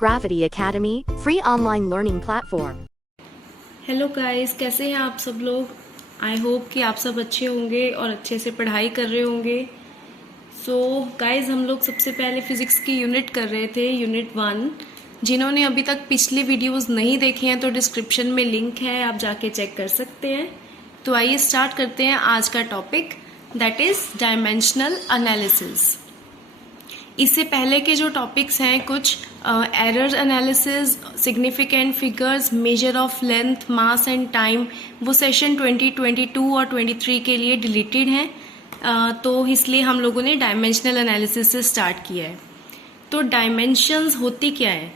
Gravity Academy, free online learning platform. Hello guys, कैसे हैं आप सब लोग। आई होप कि आप सब अच्छे होंगे और अच्छे से पढ़ाई कर रहे होंगे। सो गाइस, हम लोग सबसे पहले फिजिक्स की यूनिट कर रहे थे, यूनिट 1। जिन्होंने अभी तक पिछले वीडियोस नहीं देखे हैं तो डिस्क्रिप्शन में लिंक है, आप जाके चेक कर सकते हैं। तो आइए स्टार्ट करते हैं आज का topic, that is dimensional analysis. इससे पहले के जो टॉपिक्स हैं कुछ error analysis, significant figures, measure of length, mass and time, वो सेशन 2022 और 23 के लिए डिलीटेड हैं। तो इसलिए हम लोगों ने डायमेंशनल एनालिसिस से स्टार्ट किया है। तो डायमेंशंस होती क्या है?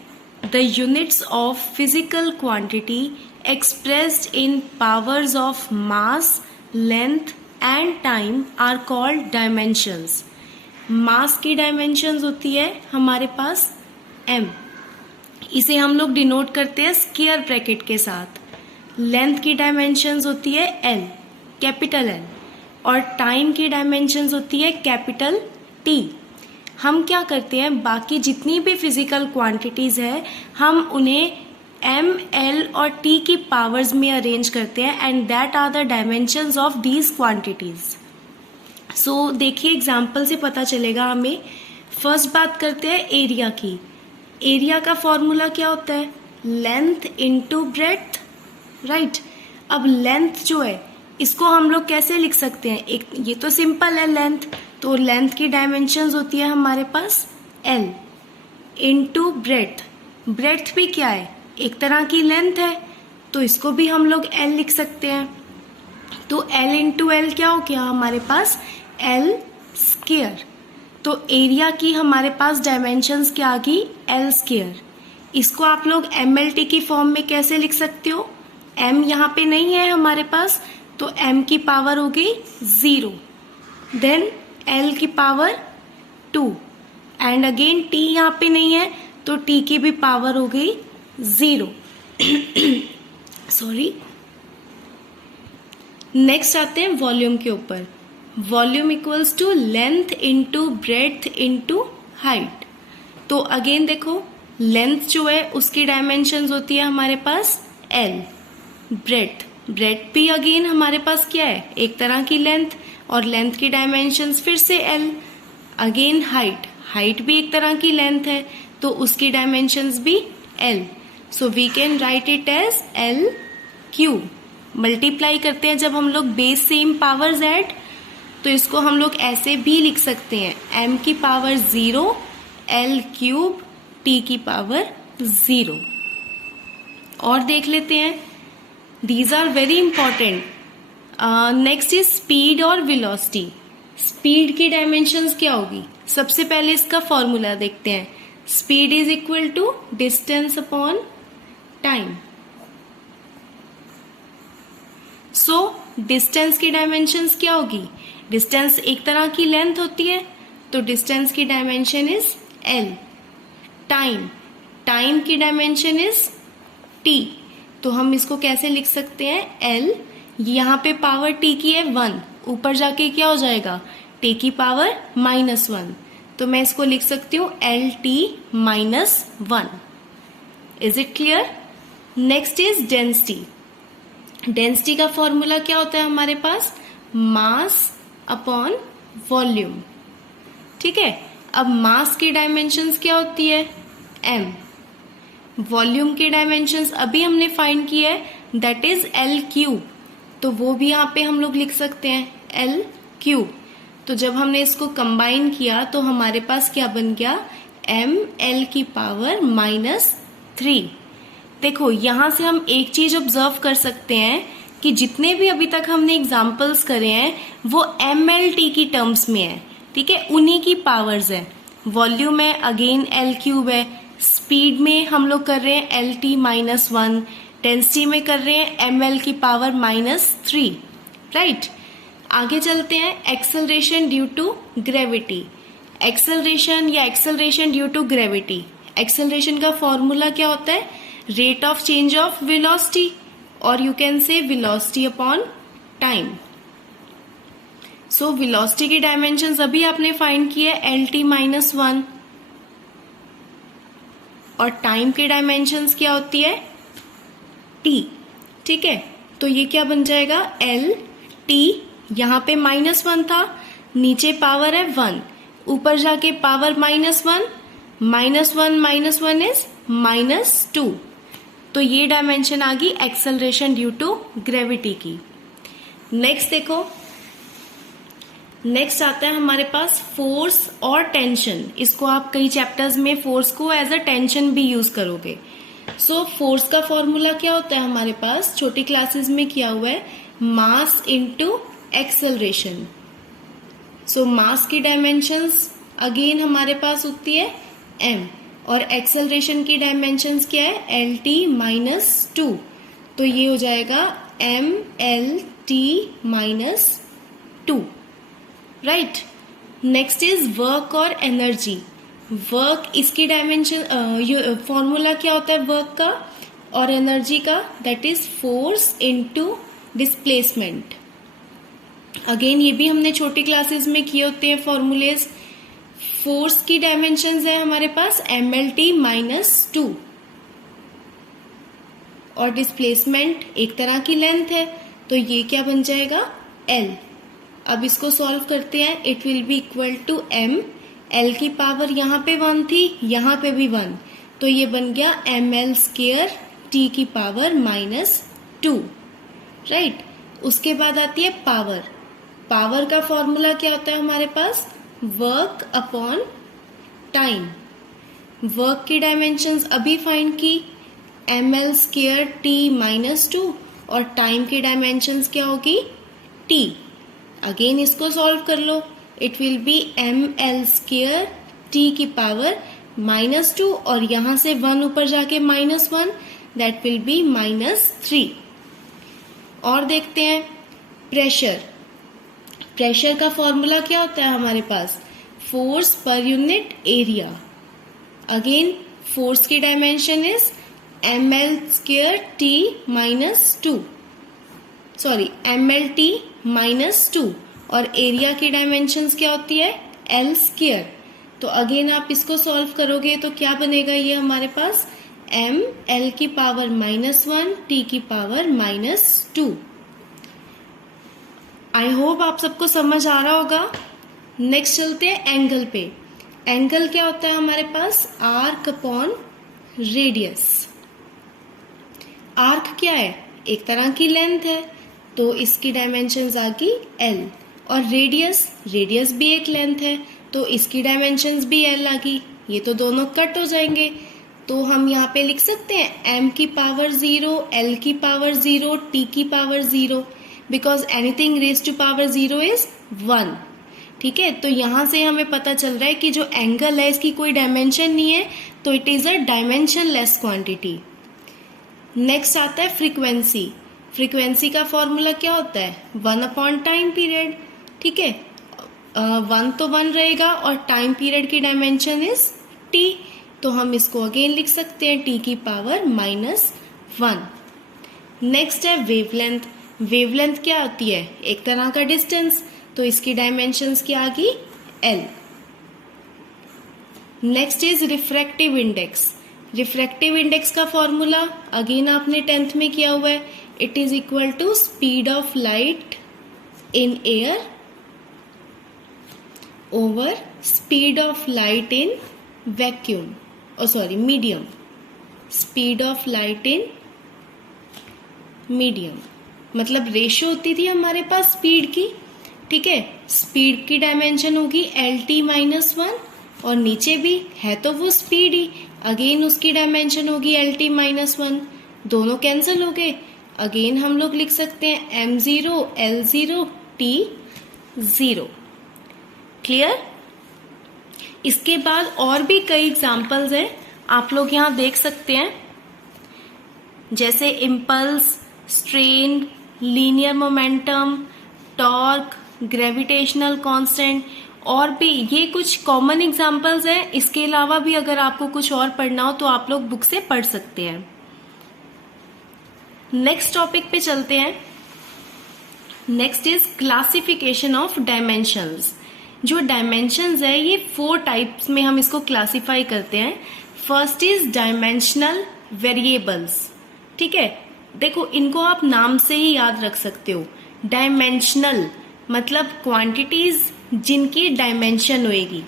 The units of physical quantity expressed in powers of mass, length and time are called dimensions. Mass की डायमेंशंस होती है हमारे पास m, इसे हम लोग डिनोट करते हैं स्क्वायर ब्रैकेट के साथ। लेंथ की डायमेंशंस होती है l, कैपिटल L, और टाइम की डायमेंशंस होती है कैपिटल T। हम क्या करते हैं, बाकी जितनी भी फिजिकल क्वांटिटीज है हम उन्हें m, l और t की पावर्स में अरेंज करते हैं and that are the dimensions of these quantities. So देखिए, एग्जाम्पल से पता चलेगा हमें। फर्स्ट बात करते हैं एरिया की। एरिया का फॉर्मूला क्या होता है? Length into breadth, right. अब लेंथ जो है इसको हम लोग कैसे लिख सकते हैं? एक ये तो सिंपल है लेंथ, तो लेंथ की डायमेंशंस होती है हमारे पास l इनटू ब्रेड्थ। ब्रेड्थ भी क्या है? एक तरह की लेंथ है, तो इसको भी हम लोग l लिख सकते हैं। तो l इंटू एल क्या हो गया हमारे पास? l square. तो एरिया की हमारे पास डायमेंशंस क्या आ गई? l square. इसको आप लोग mlt की फॉर्म में कैसे लिख सकते हो? m यहाँ पे नहीं है हमारे पास, तो m की पावर हो गई 0, देन l की पावर 2 एंड अगेन t यहाँ पे नहीं है तो t की भी पावर हो गई 0। सॉरी। नेक्स्ट आते हैं वॉल्यूम के ऊपर। Volume equals to length into breadth into height. तो अगेन देखो, लेंथ जो है उसकी डायमेंशंस होती है हमारे पास l। ब्रेड्थ भी अगेन हमारे पास क्या है? एक तरह की लेंथ, और लेंथ की डायमेंशंस फिर से l। अगेन हाइट भी एक तरह की लेंथ है, तो उसकी डायमेंशंस भी l। So we can write it as l cube. Multiply करते हैं जब हम लोग बेस सेम पावर्स ऐड, तो इसको हम लोग ऐसे भी लिख सकते हैं, m की पावर 0, l क्यूब, t की पावर 0। और देख लेते हैं, these are very important. Next is speed और वेलोसिटी। स्पीड की डायमेंशंस क्या होगी? सबसे पहले इसका फॉर्मूला देखते हैं। Speed is equal to distance upon time. So distance की डायमेंशंस क्या होगी? डिस्टेंस एक तरह की लेंथ होती है, तो डिस्टेंस की डायमेंशन इज l। टाइम की डायमेंशन इज t, तो हम इसको कैसे लिख सकते हैं? l, यहाँ पे पावर t की है 1, ऊपर जाके क्या हो जाएगा? t की पावर -1, तो मैं इसको लिख सकती हूँ lt -1। Is it clear? Next is density. Density का फॉर्मूला क्या होता है हमारे पास? Mass upon volume. ठीक है। अब मास की डायमेंशंस क्या होती है? m। वॉल्यूम की डायमेंशंस अभी हमने फाइंड किया है, दैट इज l क्यूब, तो वो भी यहाँ पे हम लोग लिख सकते हैं l क्यूब। तो जब हमने इसको कंबाइन किया तो हमारे पास क्या बन गया? m l की पावर -3। देखो, यहां से हम एक चीज ऑब्जर्व कर सकते हैं कि जितने भी अभी तक हमने एग्जाम्पल्स करे हैं वो mlt की टर्म्स में है, ठीक है, उन्हीं की पावर्स है। वॉल्यूम में अगेन l क्यूब है, स्पीड में हम लोग कर रहे हैं lt -1, डेंसिटी में कर रहे हैं ml की पावर -3, राइट। आगे चलते हैं, acceleration due to gravity. Acceleration या एक्सेलरेशन ड्यू टू ग्रेविटी। एक्सेलरेशन का फॉर्मूला क्या होता है? Rate of change of velocity, और you can say velocity upon time. So velocity की डायमेंशंस अभी आपने फाइंड किया है lt -1। और टाइम की डायमेंशंस क्या होती है, t। ठीक है, तो ये क्या बन जाएगा, l t, यहाँ पे -1 था, नीचे पावर है 1, ऊपर जाके पावर -1, -1 इज -2। तो ये डायमेंशन आ गई एक्सेलरेशन ड्यू टू ग्रेविटी की। नेक्स्ट देखो, नेक्स्ट आता है हमारे पास फोर्स और टेंशन। इसको आप कई चैप्टर्स में फोर्स को एज अ टेंशन भी यूज करोगे। सो फोर्स का फॉर्मूला क्या होता है हमारे पास, छोटी क्लासेस में किया हुआ है, मास इनटू एक्सेलरेशन। सो मास की डायमेंशंस अगेन हमारे पास होती है m, और एक्सेलरेशन की डायमेंशंस क्या है, LT-2। तो ये हो जाएगा MLT-2, right. Next is work और एनर्जी। वर्क, इसकी डायमेंशन फॉर्मूला क्या होता है वर्क का और एनर्जी का, that is force into displacement. Again ये भी हमने छोटी क्लासेस में किए होते हैं फॉर्मूलेज। फोर्स की डायमेंशंस है हमारे पास MLT-2, और डिस्प्लेसमेंट एक तरह की लेंथ है, तो ये क्या बन जाएगा, L। अब इसको सॉल्व करते हैं, it will be equal to m, L की पावर यहाँ पे 1 थी, यहाँ पे भी 1, तो ये बन गया ML² T की पावर -2, राइट। उसके बाद आती है पावर। पावर का फॉर्मूला क्या होता है हमारे पास, वर्क अपॉन टाइम। वर्क की डायमेंशंस अभी फाइंड की, ML² T-2, और टाइम की डायमेंशंस क्या होगी, T। अगेन इसको सॉल्व कर लो, it will be ML² T की पावर -2, और यहां से 1 ऊपर जाके -1, दैट विल बी -3। और देखते हैं प्रेशर। प्रेशर का फॉर्मूला क्या होता है हमारे पास, force per unit area. Again force की dimension is ML² T-2, sorry MLT-2, और एरिया की डायमेंशंस क्या होती है, L²। तो अगेन आप इसको सॉल्व करोगे तो क्या बनेगा, ये हमारे पास ML की पावर -1 T की पावर -2। आई होप आप सबको समझ आ रहा होगा। नेक्स्ट चलते हैं एंगल पे। एंगल क्या होता है हमारे पास, आर्क अपॉन रेडियस। आर्क क्या है, एक तरह की लेंथ है, तो इसकी डायमेंशंस आ गई L, और रेडियस, रेडियस भी एक लेंथ है, तो इसकी डायमेंशंस भी L आ गई। ये तो दोनों कट हो जाएंगे, तो हम यहाँ पे लिख सकते हैं m की पावर 0, L की पावर 0, T की power 0, because anything raise to power 0 is 1। ठीक है, तो यहां से हमें पता चल रहा है कि जो एंगल है इसकी कोई डायमेंशन नहीं है, तो it is a dimension less quantity. Next आता है फ्रीक्वेंसी। फ्रीक्वेंसी का फॉर्मूला क्या होता है, 1 अपॉन टाइम पीरियड। ठीक है, 1 तो 1 रहेगा, और टाइम पीरियड की डायमेंशन इज t, तो हम इसको अगेन लिख सकते हैं t की पावर -1। नेक्स्ट है वेवलेंथ। वेवलेंथ क्या होती है, एक तरह का डिस्टेंस, तो इसकी डायमेंशंस क्या आ गई, L। Next is refractive index. Refractive index का फॉर्मूला अगेन आपने 10th में किया हुआ है, it is equal to speed of light in air over speed of light in vacuum, oh sorry medium. Speed of light in medium, मतलब ratio होती थी हमारे पास स्पीड की। ठीक है, स्पीड की डायमेंशन होगी LT-1, और नीचे भी है तो वो स्पीड ही, अगेन उसकी डायमेंशन होगी LT-1, दोनों कैंसिल हो गए। अगेन हम लोग लिख सकते हैं M0 L0 T0। क्लियर। इसके बाद और भी कई एग्जांपल्स हैं, आप लोग यहाँ देख सकते हैं, जैसे impulse, strain, linear momentum, torque, gravitational constant, और भी ये कुछ कॉमन एग्जांपल्स हैं। इसके अलावा भी अगर आपको कुछ और पढ़ना हो तो आप लोग बुक से पढ़ सकते हैं। नेक्स्ट टॉपिक पे चलते हैं। Next is classification of dimensions. जो डायमेंशंस है ये 4 टाइप्स में हम इसको क्लासिफाई करते हैं। First is dimensional variables. ठीक है, देखो इनको आप नाम से ही याद रख सकते हो। डायमेंशनल मतलब क्वांटिटीज जिनकी डायमेंशन होएगी,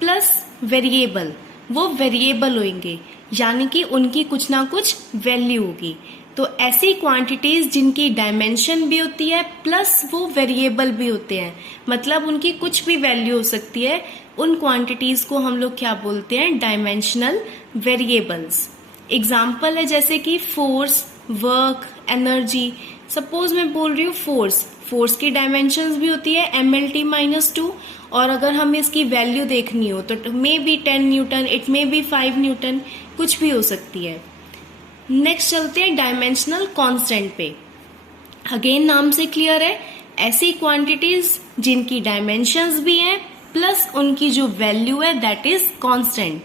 प्लस वेरिएबल वो वेरिएबल होंगे, यानी कि उनकी कुछ ना कुछ वैल्यू होगी। तो ऐसी क्वांटिटीज जिनकी डायमेंशन भी होती है प्लस वो वेरिएबल भी होते हैं, मतलब उनकी कुछ भी वैल्यू हो सकती है, उन क्वांटिटीज को हम लोग क्या बोलते हैं? Dimensional variables. एग्जाम्पल है जैसे कि फोर्स, वर्क, एनर्जी। सपोज मैं बोल रही हूँ फोर्स की डायमेंशंस भी होती है mLT-2, और अगर हमें इसकी वैल्यू देखनी हो तो may be 10 Newton, it may be 5 Newton, कुछ भी हो सकती है। नेक्स्ट चलते हैं डायमेंशनल कांस्टेंट पे। अगेन नाम से क्लियर है, ऐसी क्वांटिटीज जिनकी डायमेंशंस भी हैं प्लस उनकी जो वैल्यू है दैट इज कांस्टेंट।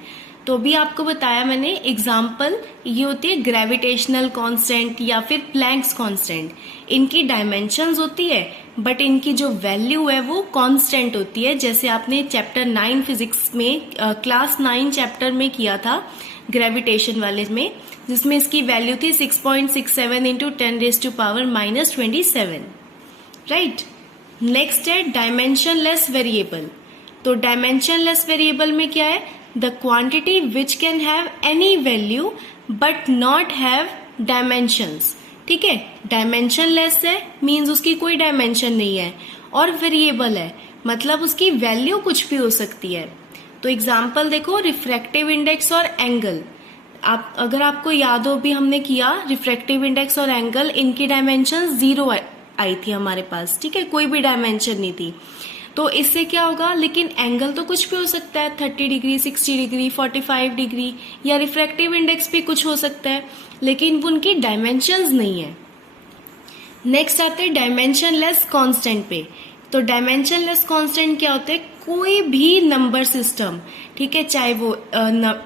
तो भी आपको बताया मैंने एग्जाम्पल, ये होती है ग्रेविटेशनल कांस्टेंट या फिर प्लैंक्स कांस्टेंट। इनकी डायमेंशंस होती है बट इनकी जो वैल्यू है वो कांस्टेंट होती है, जैसे आपने चैप्टर 9 फिजिक्स में क्लास 9 चैप्टर में किया था ग्रेविटेशन वाले में, जिसमें इसकी वैल्यू थी 6.67 इंटू 10⁻⁻27। राइट। नेक्स्ट है डायमेंशनलेस वेरिएबल। तो डायमेंशनलेस वेरिएबल में क्या है? The quantity which can have any value but not have dimensions. ठीक है, डायमेंशनलेस है मीन्स उसकी कोई डायमेंशन नहीं है, और वेरिएबल है मतलब उसकी वैल्यू कुछ भी हो सकती है। तो एग्जाम्पल देखो, रिफ्रैक्टिव इंडेक्स और एंगल। आप अगर आपको याद हो भी हमने किया, रिफ्रैक्टिव इंडेक्स और एंगल इनकी डायमेंशन 0 आई थी हमारे पास। ठीक है, कोई भी डायमेंशन नहीं थी। तो इससे क्या होगा, लेकिन एंगल तो कुछ भी हो सकता है, 30 डिग्री, 60 डिग्री, 45 डिग्री, या रिफ्रैक्टिव इंडेक्स भी कुछ हो सकता है, लेकिन उनकी डायमेंशंस नहीं है। नेक्स्ट आते हैं डायमेंशनलेस कांस्टेंट पे। तो डायमेंशनलेस कांस्टेंट क्या होते हैं? कोई भी नंबर सिस्टम, ठीक है, चाहे वो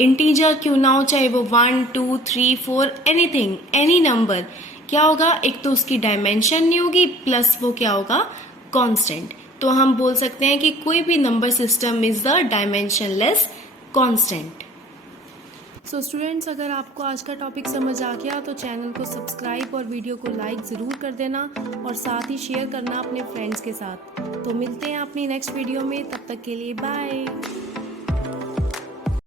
इंटीजर क्यों ना हो, चाहे वो 1 2 3 4 एनीथिंग, एनी नंबर, क्या होगा? एक तो उसकी डायमेंशन नहीं होगी प्लस वो क्या होगा? कांस्टेंट। तो हम बोल सकते हैं कि कोई भी number system is the dimensionless constant. So students, अगर आपको आज का टॉपिक समझ आ गया तो चैनल को सब्सक्राइब और वीडियो को लाइक ज़रूर कर देना, और साथ ही शेयर करना अपने फ्रेंड्स के साथ। तो मिलते हैं अपनी नेक्स्ट वीडियो में, तब तक के लिए बाय।